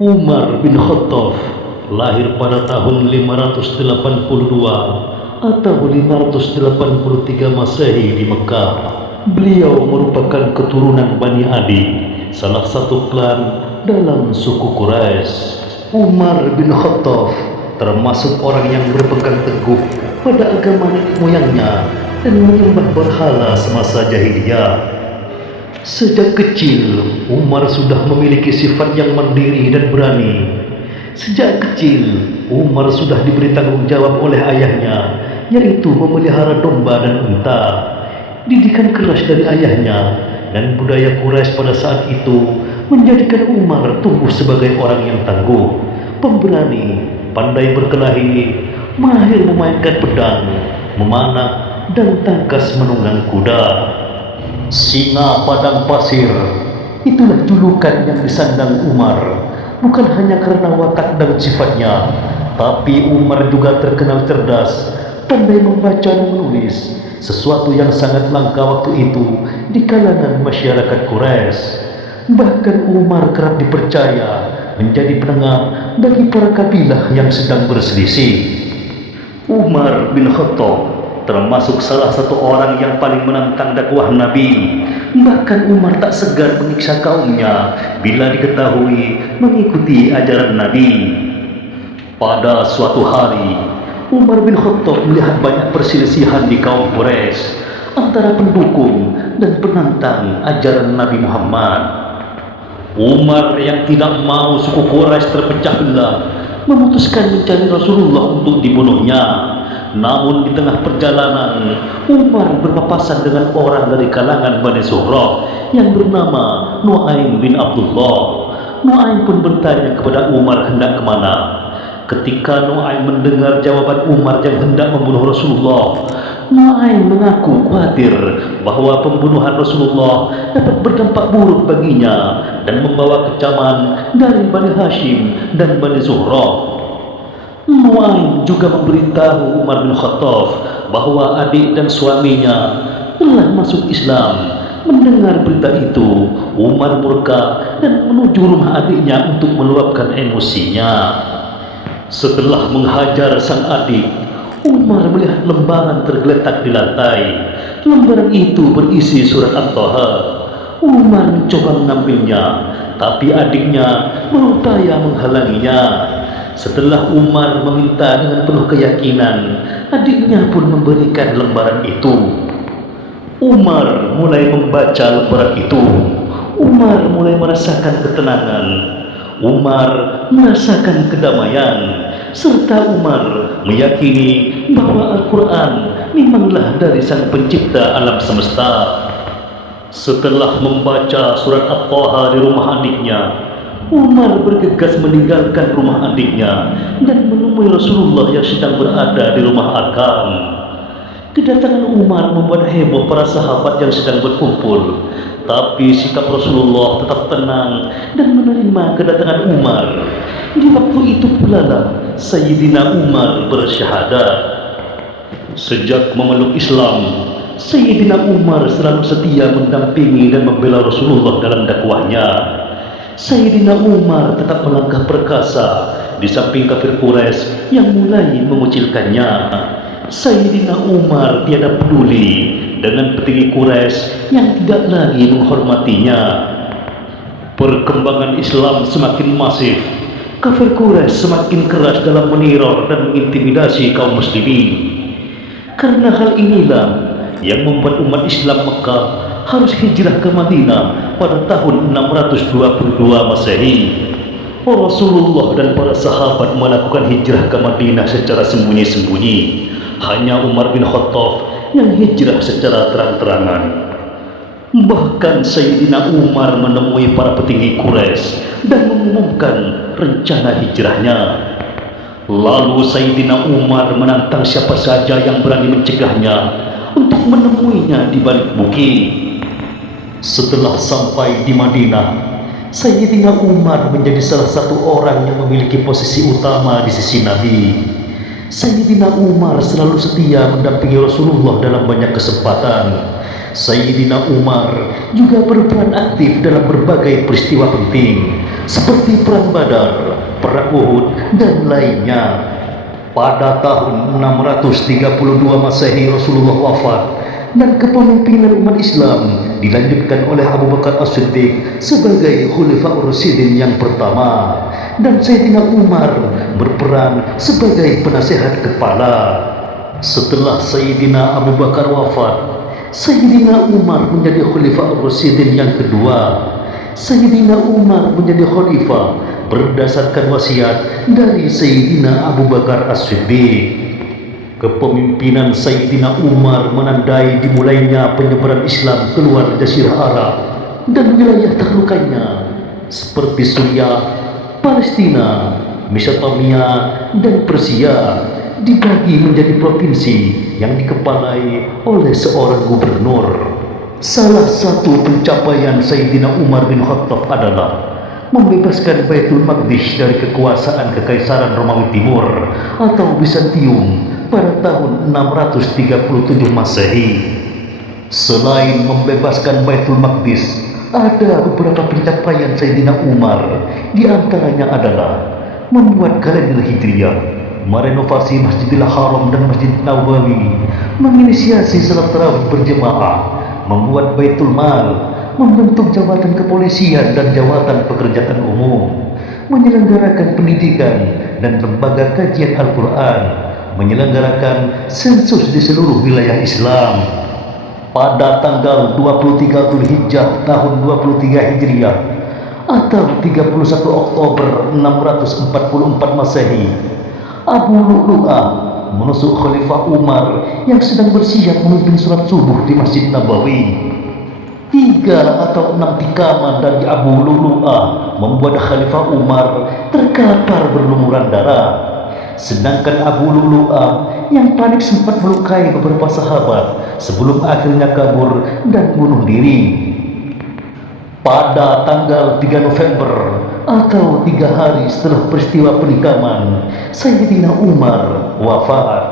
Umar bin Khattab lahir pada tahun 582 atau 583 Masehi di Mekah. Beliau merupakan keturunan Bani Adi, salah satu klan dalam suku Quraisy. Umar bin Khattab termasuk orang yang berpegang teguh pada agama nenek moyangnya dan menyembah berhala semasa jahiliyah. Sejak kecil, Umar sudah memiliki sifat yang mandiri dan berani. Sejak kecil, Umar sudah diberi tanggung jawab oleh ayahnya, yaitu memelihara domba dan unta. Didikan keras dari ayahnya dan budaya Quraisy pada saat itu menjadikan Umar tumbuh sebagai orang yang tangguh, pemberani, pandai berkelahi, mahir memainkan pedang, memanah, dan tangkas menunggang kuda. Singa padang pasir, itulah julukan yang disandang Umar, bukan hanya karena watak dan sifatnya, tapi Umar juga terkenal cerdas, pandai membaca dan menulis, sesuatu yang sangat langka waktu itu di kalangan masyarakat Quraisy. Bahkan Umar kerap dipercaya menjadi penengah bagi para kabilah yang sedang berselisih. Umar bin Khattab termasuk salah satu orang yang paling menantang dakwah Nabi. Bahkan Umar tak segan menyiksa kaumnya bila diketahui mengikuti ajaran Nabi. Pada suatu hari, Umar bin Khattab melihat banyak perselisihan di kaum Quraisy antara pendukung dan penantang ajaran Nabi Muhammad. Umar yang tidak mau suku Quraisy terpecah belah memutuskan mencari Rasulullah untuk dibunuhnya. Namun di tengah perjalanan, Umar berpapasan dengan orang dari kalangan Bani Zuhrah yang bernama Nu'aim bin Abdullah. Nu'aim pun bertanya kepada Umar hendak kemana. Ketika Nu'aim mendengar jawaban Umar yang hendak membunuh Rasulullah, Nu'aim mengaku khawatir bahwa pembunuhan Rasulullah dapat berdampak buruk baginya dan membawa kecaman dari Bani Hashim dan Bani Zuhrah. Nu'aim juga memberitahu Umar bin Khattab bahwa adik dan suaminya telah masuk Islam. Mendengar berita itu, Umar murka dan menuju rumah adiknya untuk meluapkan emosinya. Setelah menghajar sang adik, Umar melihat lembaran tergeletak di lantai. Lembaran itu berisi surat At-Taha. Umar mencoba mengambilnya, tapi adiknya berupaya menghalanginya. Setelah Umar meminta dengan penuh keyakinan, adiknya pun memberikan lembaran itu. Umar mulai membaca lembaran itu. Umar mulai merasakan ketenangan. Umar merasakan kedamaian. Serta Umar meyakini bahwa Al-Quran memanglah dari Sang Pencipta alam semesta. Setelah membaca surat At-Taha di rumah adiknya, Umar bergegas meninggalkan rumah adiknya dan menemui Rasulullah yang sedang berada di rumah Arkam. Kedatangan Umar membuat heboh para sahabat yang sedang berkumpul, tapi sikap Rasulullah tetap tenang dan menerima kedatangan Umar. Di waktu itu pula lah Sayyidina Umar bersyahadat. Sejak memeluk Islam, Sayyidina Umar selalu setia mendampingi dan membela Rasulullah dalam dakwahnya. Sayyidina Umar tetap melangkah perkasa di samping kafir Quraisy yang mulai mengucilkannya. Sayyidina Umar tiada peduli dengan petinggi Quraisy yang tidak lagi menghormatinya. Perkembangan Islam semakin masif. Kafir Quraisy semakin keras dalam meniror dan mengintimidasi kaum muslimin. Karena hal inilah yang membuat umat Islam Mekah harus hijrah ke Madinah pada tahun 622 Masehi. Rasulullah dan para sahabat melakukan hijrah ke Madinah secara sembunyi-sembunyi. Hanya Umar bin Khattab yang hijrah secara terang-terangan. Bahkan Sayyidina Umar menemui para petinggi Quraisy dan mengumumkan rencana hijrahnya. Lalu Sayyidina Umar menantang siapa saja yang berani mencegahnya untuk menemuinya di balik bukit. Setelah sampai di Madinah, Sayyidina Umar menjadi salah satu orang yang memiliki posisi utama di sisi Nabi. Sayyidina Umar selalu setia mendampingi Rasulullah dalam banyak kesempatan. Sayyidina Umar juga berperan aktif dalam berbagai peristiwa penting, seperti Perang Badar, Perang Uhud, dan lainnya. Pada tahun 632 Masehi Rasulullah wafat dan kepemimpinan umat Islam dilanjutkan oleh Abu Bakar As-Siddiq sebagai Khulafaur Rasyidin yang pertama dan Sayyidina Umar berperan sebagai penasehat kepala. Setelah Sayyidina Abu Bakar wafat, Sayyidina Umar menjadi Khulafaur Rasyidin yang kedua. Sayyidina Umar menjadi khalifah berdasarkan wasiat dari Sayyidina Abu Bakar As-Siddiq. Kepemimpinan Sayyidina Umar menandai dimulainya penyebaran Islam keluar Jazirah Arab dan wilayah taklukkannya seperti Suriah, Palestina, Mesopotamia, dan Persia dibagi menjadi provinsi yang dikepalai oleh seorang gubernur. Salah satu pencapaian Sayyidina Umar bin Khattab adalah membebaskan Baitul Maqdis dari kekuasaan Kekaisaran Romawi Timur atau Bizantium pada tahun 637 Masehi. Selain membebaskan Baitul Maqdis, ada beberapa pencapaian Sayyidina Umar. Di antaranya adalah membuat kalender Hijriah, merenovasi Masjidil Haram dan Masjid Nabawi, menginisiasi salat tarawih berjemaah, membuat Baitul Mal, membentuk jabatan kepolisian dan jabatan pekerjaan umum, menyelenggarakan pendidikan dan lembaga kajian Al-Quran, menyelenggarakan sensus di seluruh wilayah Islam. Pada tanggal 23 Dzulhijjah tahun 23 Hijriah atau 31 Oktober 644 Masehi, Abu Lu'lu'ah menusuk Khalifah Umar yang sedang bersiap memimpin sholat subuh di Masjid Nabawi. 3 atau 6 tikaman dari Abu Lu'lu'ah membuat Khalifah Umar terkapar berlumuran darah. Sedangkan Abu Lu'lu'ah yang panik sempat melukai beberapa sahabat sebelum akhirnya kabur dan bunuh diri. Pada tanggal 3 November atau 3 hari setelah peristiwa penikaman, Sayyidina Umar wafat.